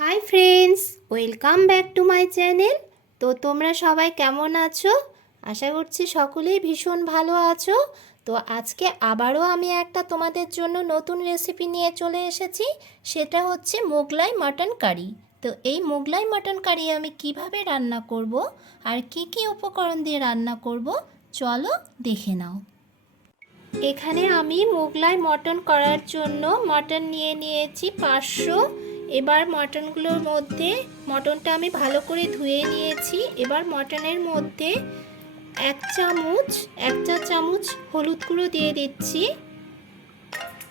Hi friends, welcome back to my channel. তো তোমরা সবাই কেমন আছো? আশা করছি সকলেই ভীষণ ভালো আছো। তো আজকে আবারও আমি একটা তোমাদের জন্য নতুন রেসিপি নিয়ে চলে এসেছি। সেটা হচ্ছে মোগলাই মাটন কারি। তো এই মোগলাই মাটন কারি আমি কিভাবে রান্না করব আর কি কি উপকরণ দিয়ে রান্না করব চলো দেখে নাও। এখানে আমি মোগলাই মটন করার জন্য মটন নিয়ে নিয়েছি 500। এবার মটনগুলোর মধ্যে মটনটা আমি ভালো করে ধুয়ে নিয়েছি। এবার মটনের মধ্যে এক চা চামচ হলুদ গুঁড়ো দিয়ে দিচ্ছি,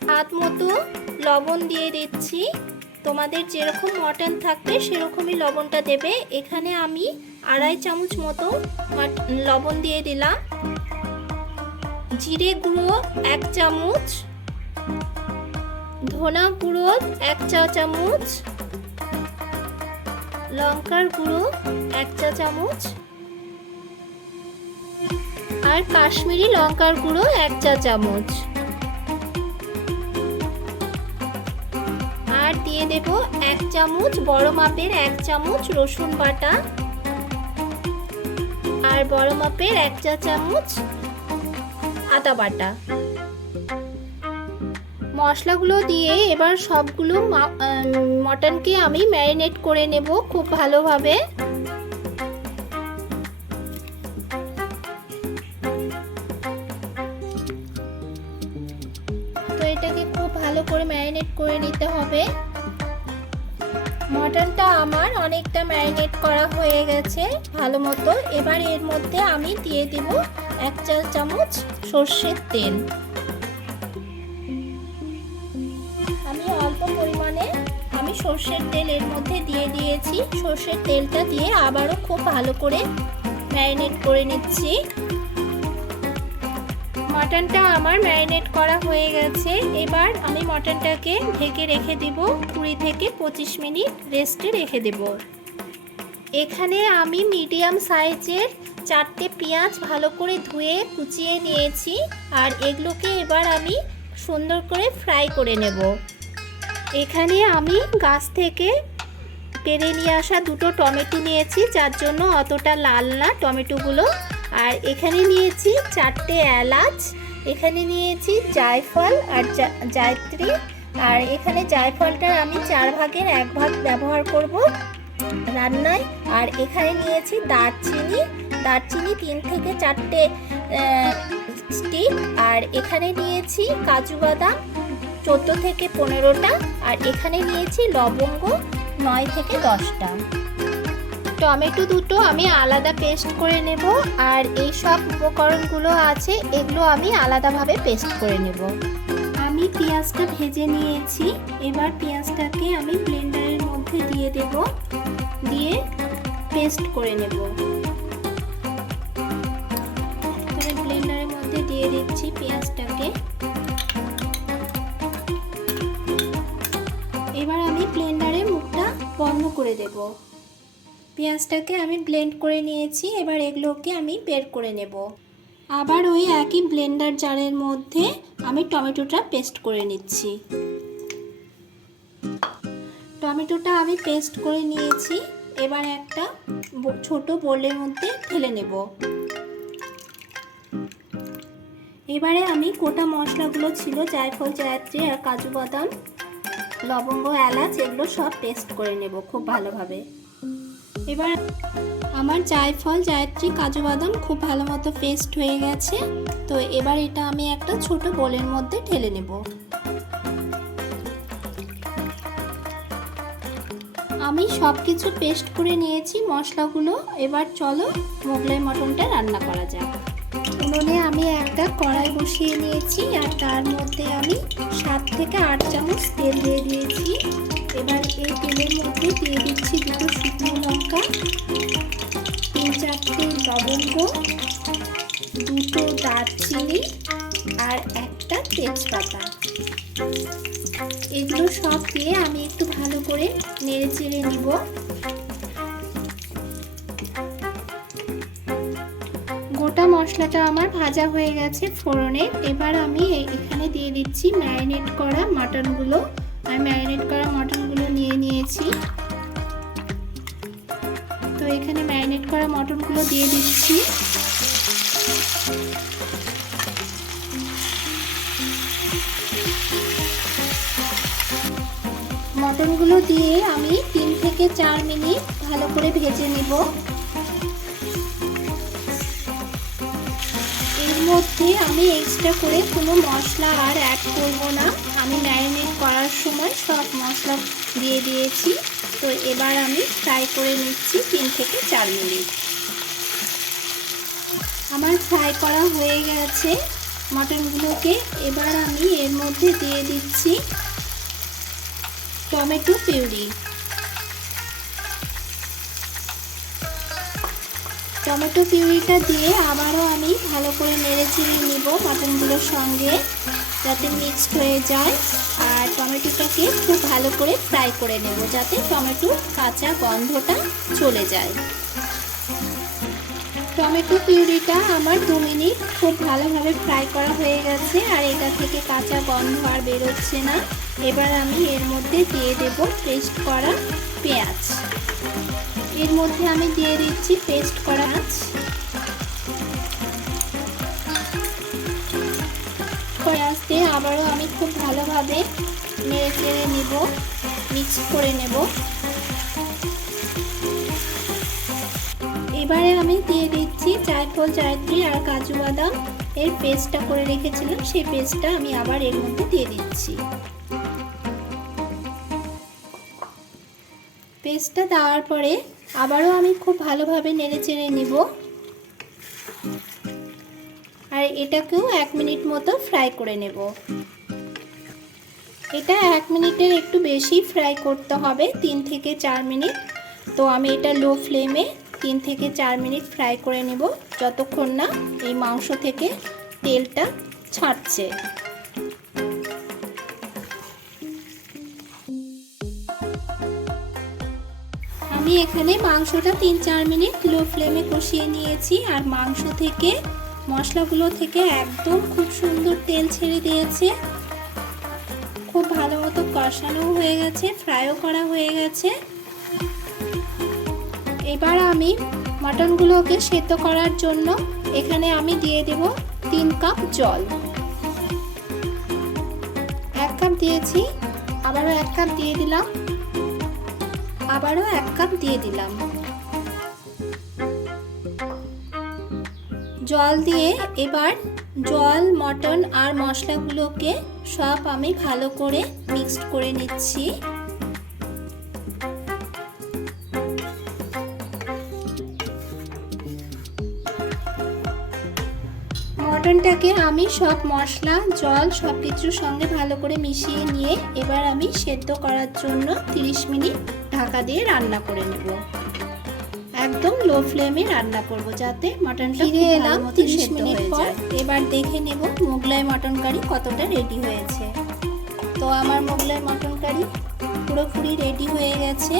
হাত মতো লবণ দিয়ে দিচ্ছি। তোমাদের যেরকম মটন থাকবে সেরকমই লবণটা দেবে। এখানে আমি 2.5 চামচ মতো লবণ দিয়ে দিলাম। জিরে গুঁড়ো 1 চামচ, ধনা গুঁড়ো 1 চা চামচ, লঙ্কার গুঁড়ো 1 চা চামচ আর কাশ্মীরি লঙ্কার গুঁড়ো 1 চা চামচ। আর দিয়ে দেব 1 চামচ বড় মাপের 1 চামচ রসুন বাটা আর বড় মাপের 1 চা চামচ আদা বাটা। মশলাগুলো দিয়ে এবার সবগুলো মটনকে আমি ম্যারিনেট করে নেব খুব ভালোভাবে। তো এটাকে খুব ভালো করে ম্যারিনেট করে নিতে হবে। মটনটা আমার অনেকটা ম্যারিনেট করা হয়ে গেছে ভালো মতো। এবার এর মধ্যে আমি দিয়ে দেব 1 চা চামচ সর্ষের তেল। আমি অল্প পরিমাণে সর্ষের তেল এর মধ্যে দিয়ে দিয়েছি। সর্ষের তেলটা দিয়ে আবারও খুব ভালো করে ম্যারিনেট করে নিচ্ছি। মটনটা আমার ম্যারিনেট করা হয়ে গেছে। এবার আমি মটনটাকে ঢেকে রেখে দিব 20 থেকে 25 মিনিট রেস্টে রেখে দেব। এখানে আমি মিডিয়াম সাইজের 4টে পেঁয়াজ ভালো করে ধুয়ে কুচিয়ে নিয়েছি। আর এগুলোকে এবার আমি সুন্দর করে ফ্রাই করে নেব। এখানে আমি গাছ থেকে পেরে নিয়ে আসা 2টো টমেটো নিয়েছি, যার জন্য অতটা লাল না টমেটোগুলো। আর এখানে নিয়েছি 4টে এলাচ, এখানে নিয়েছি জায়ফল আর জায়ত্রী। আর এখানে জায়ফলটা আমি 4 ভাগের 1 ভাগ ব্যবহার করব রান্নায়। আর এখানে নিয়েছি দারচিনি 3 থেকে 4টে স্টিক। আর এখানে নিয়েছি কাজু বাদাম 14 থেকে 15টা। আর এখানে নিয়েছি লবঙ্গ 9 থেকে 10টা। টমেটো দুটো আমি আলাদা পেস্ট করে নেব। আর এই সব উপকরণগুলো আছে এগুলো আমি আলাদাভাবে পেস্ট করে নেব। আমি পেঁয়াজটা ভেজে নিয়েছি। এবার পেঁয়াজটাকে আমি ব্লেন্ডারের মধ্যে দিয়ে দেব, দিয়ে পেস্ট করে নেব। তবে ব্লেন্ডারের মধ্যে দিয়ে দিচ্ছি পেঁয়াজটাকে। এবার আমি ব্লেন্ডারের মুখটা বন্ধ করে দেব। পেঁয়াজটাকে আমি ব্লেন্ড করে নিয়েছি। এবার এগুলোকে আমি বের করে নেব। আবার ওই একই ব্লেন্ডার জারের মধ্যে আমি টমেটোটা পেস্ট করে নিচ্ছি। টমেটোটা আমি পেস্ট করে নিয়েছি। এবার একটা ছোট বোলের মধ্যে ঢেলে নেব। এবারে আমি গোটা মশলাগুলো ছিল জায়ফল জায়ত্রী আর কাজু বাদাম লবঙ্গ এলাচ এগুলো সব পেস্ট করে নেব খুব ভালোভাবে। এবার আমার জায়ফল জায়ত্রী কাজু বাদাম খুব ভালো মতো পেস্ট হয়ে গেছে। তো এবার এটা আমি একটা ছোট বোলের মধ্যে ঢেলে নেব। আমি সব কিছু পেস্ট করে নিয়েছি মশলাগুলো। এবার চলো মোগলাই মটনটা রান্না করা যাক। উনুনে আমি একটা কড়াই বসিয়ে নিয়েছি। আর তার মধ্যে আমি 7 থেকে 8 চামচ তেল দিয়ে দিয়েছি। এবার এই তেলের মধ্যে দিয়ে দিচ্ছি 2টো শুকনো লঙ্কা, 3-4টে লবঙ্গ, 2টো দারচিনি আর একটা তেজপাতা। এগুলো সব দিয়ে আমি একটু ভালো করে নেড়ে চেড়ে নিব। গোটা মশলাটা আমার ভাজা হয়ে গেছে ফোড়নে। এবার আমি এখানে দিয়ে দিচ্ছি ম্যারিনেট করা মাটনগুলো। আমি ম্যারিনেট করা মটনগুলো নিয়ে নিয়েছি। করা মটনগুলো দিয়ে দিচ্ছি। মটনগুলো দিয়ে আমি 3 থেকে 4 মিনিট ভালো করে ভেজে নেব। এর মধ্যে আমি এক্সট্রা করে কোনো মশলা আর অ্যাড করব না। আমি ম্যারিনেট করার সময় সব মশলা দিয়ে দিয়েছি। তো এবার আমি ফ্রাই করে নিচ্ছি 3 থেকে 4 মিনিট। আমার ফ্রাই করা হয়ে গেছে মটনগুলোকে। এবার আমি এর মধ্যে দিয়ে দিচ্ছি টমেটো পিউরি। টমেটো পিউরিটা দিয়ে আবারও আমি ভালো করে নেড়ে চেড়ে নিব মটনগুলোর সঙ্গে, যাতে মিক্সড হয়ে যায়। আর টমেটোটাকে খুব ভালো করে ফ্রাই করে নেব, যাতে টমেটোর কাঁচা গন্ধটা চলে যায়। টমেটো পিউরিটা আমার 2 মিনিট খুব ভালোভাবে ফ্রাই করা হয়ে গেছে, আর এটা থেকে কাঁচা গন্ধ আর বেরোচ্ছে না। এবার আমি এর মধ্যে দিয়ে দেব পেস্ট করা পেঁয়াজ। এর মধ্যে আমি দিয়ে দিচ্ছি পেস্ট করা পেঁয়াজ দিয়ে আবারও আমি খুব ভালোভাবে নেড়ে চেড়ে নেব, মিক্স করে নেব। এবারে আমি দিয়ে দিচ্ছি জায়ফল, জায়ত্রী আর কাজু বাদাম এর পেস্টটা করে রেখেছিলাম, সেই পেস্টটা আমি আবার এর মধ্যে দিয়ে দিচ্ছি। পেস্টটা দেওয়ার পরে আবারও আমি খুব ভালোভাবে নেড়ে চেড়ে নিব, আর এটাকেও 1 মিনিট মতো ফ্রাই করে নেব। এটা 1 মিনিটের একটু বেশি ফ্রাই করতে হবে, 3 থেকে 4 মিনিট। তো আমি এটা লো ফ্লেমে 3 থেকে 4 মিনিট ফ্রাই করে নেব, যতক্ষণ না এই মাংস থেকে তেলটা ছাড়ছে। আমি এখানে মাংসটা 3-4 মিনিট লো ফ্লেমে কষিয়ে নিয়েছি, আর মাংস থেকে মশলাগুলো থেকে একদম খুব সুন্দর তেল ছেড়ে দিয়েছে। খুব ভালো মতো কষানো হয়ে গেছে, ফ্রাইও করা হয়ে গেছে। এবার আমি মটনগুলোকে সেদ্ধ করার জন্য এখানে আমি দিয়ে দেব 3 কাপ জল। 1 কাপ দিয়েছি, আবারও 1 কাপ দিয়ে দিলাম, আবারও 1 কাপ দিয়ে দিলাম। জল দিয়ে এবার জল, মটন আর মশলাগুলোকে সব আমি ভালো করে মিক্সড করে নিচ্ছি। মটনটাকে আমি সব মশলা, জল সব কিছুর সঙ্গে ভালো করে মিশিয়ে নিয়ে এবার আমি সেদ্ধ করার জন্য 30 মিনিট ঢাকা দিয়ে রান্না করে নেব। একদম লো ফ্লেমে রান্না করব, যাতে মটনটা ফিরে এলাম 30 মিনিট পর। এবার দেখে নেব মোগলাই মটন কারি কতটা রেডি হয়েছে। তো আমার মোগলাই মটন কারি পুরোপুরি রেডি হয়ে গেছে,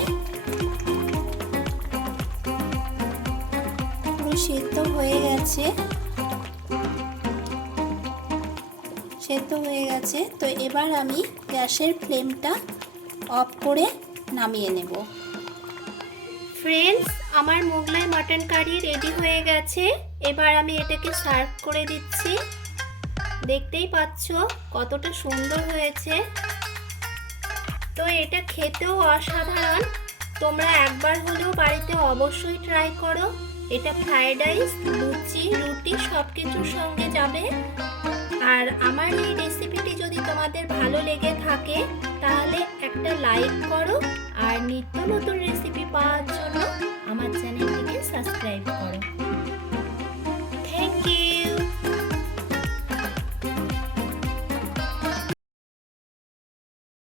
পুরো সেদ্ধ হয়ে গেছে। তো এবার আমি গ্যাসের ফ্লেমটা অফ করে নামিয়ে নেব। ফ্রেন্ডস, আমার মোগলাই মটন কারি রেডি হয়ে গেছে। এবার আমি এটাকে সার্ভ করে দিচ্ছি। দেখতেই পাচ্ছ কতটা সুন্দর হয়েছে। তো এটা খেতেও অসাধারণ। তোমরা একবার হলেও বাড়িতে অবশ্যই ট্রাই করো। এটা ফ্রাইড রাইস, লুচি, রুটি সব কিছুর সঙ্গে যাবে। আর আমার এই রেসিপিটি যদি তোমাদের ভালো লেগে থাকে তাহলে একটা লাইক করো, আর নিত্য নতুন রেসিপি পাওয়ার জন্য আমার চ্যানেলটিকে সাবস্ক্রাইব করো।